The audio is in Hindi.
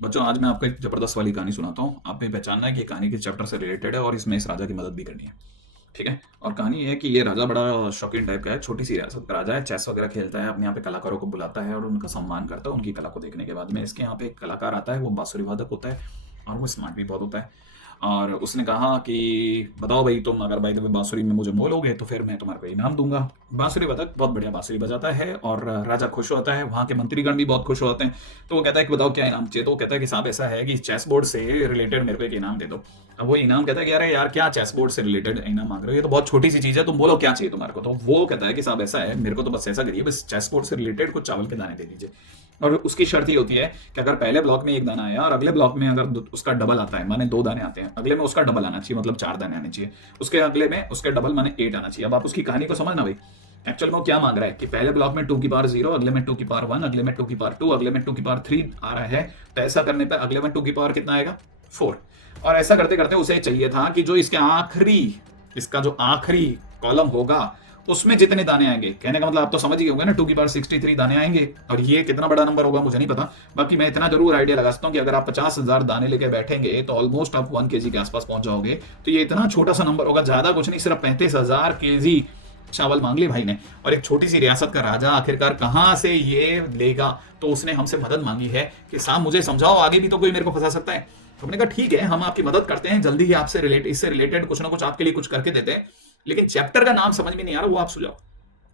बच्चों आज मैं आपको एक जबरदस्त वाली कहानी सुनाता हूँ। आपने पहचानना है कि ये कहानी किस चैप्टर से रिलेटेड है और इसमें इस राजा की मदद भी करनी है। ठीक है? और कहानी ये है कि ये राजा बड़ा शौकीन टाइप का है, छोटी सी रियासत का राजा है, चेस वगैरह खेलता है, अपने यहाँ पे कलाकारों को बुलाता है और उनका सम्मान करता है उनकी कला को देखने के बाद में। इसके यहाँ पे एक कलाकार आता है, वो बांसुरी वादक होता है और वो स्मार्ट भी बहुत होता है। और उसने कहा कि बताओ भाई, तुम अगर भाई तुम्हें बांसुरी में मुझे मोह लोगे तो फिर मैं तुम्हारे को इनाम दूंगा। बांसुरी वादक बहुत बढ़िया बांसुरी बजाता है और राजा खुश होता है, वहाँ के मंत्रीगण भी बहुत खुश होते हैं। तो वो कहता है कि बताओ क्या इनाम चाहिए। तो वो कहता है कि साहब ऐसा है कि चेस बोर्ड से रिलेटेड मेरे को एक इनाम दे दो। अब वो इनाम कहता है कि अरे यार क्या चेस बोर्ड से रिलेटेड इनाम मांग रहे हो, ये तो बहुत छोटी सी चीज है, तुम बोलो क्या चाहिए तुम्हारे को। तो वो कहता है कि साहब ऐसा है, मेरे को तो बस ऐसा करिए, बस चेस बोर्ड से रिलेटेड कुछ चावल के दाने दे दीजिए। और उसकी शर्त ये होती है कि अगर पहले ब्लॉक में एक दाना आया और अगले ब्लॉक में अगर उसका डबल आता है, माने 2 दाने आते हैं, अगले में उसका डबल आना चाहिए, मतलब 4 दाने आने चाहिए। उसके अगले में उसके डबल माने 8 आना चाहिए। अब आप उसकी कहानी को समझना भाई। एक्चुअल में वो क्या मांग रहा है कि पहले ब्लॉक में 2 की पावर 0, अगले में 2 की पावर 1, अगले में 2 की पावर 2, अगले में 2 की पावर 3 आ रहा है। तो ऐसा करने पर अगले में 2 की पावर कितना आएगा, 4। और ऐसा करते करते उसे चाहिए था कि जो इसका जो आखिरी कॉलम होगा उसमें जितने दाने आएंगे, कहने का मतलब आप तो समझ ही होंगे ना, 2 की पावर 63 दाने आएंगे। और ये कितना बड़ा नंबर होगा मुझे नहीं पता, बाकी मैं इतना जरूर आइडिया लगा सकता हूँ कि अगर आप 50,000 दाने लेके बैठेंगे तो ऑलमोस्ट आप 1 केजी के आसपास पहुंच जाओगे। तो ये इतना छोटा सा नंबर होगा, ज्यादा कुछ नहीं, सिर्फ 35,000 केजी चावल मांग ली भाई ने। और एक छोटी सी रियासत का राजा आखिरकार कहां से ये लेगा। तो उसने हमसे मदद मांगी है कि साहब मुझे समझाओ, आगे भी तो कोई मेरे को फंसा सकता है। तो हमने कहा ठीक है, हम आपकी मदद करते हैं, जल्दी ही आपसे इससे रिलेटेड कुछ ना कुछ आपके लिए कुछ करके देते हैं, लेकिन चैप्टर का नाम समझ में नहीं आ रहा, वो आप सुझाओ।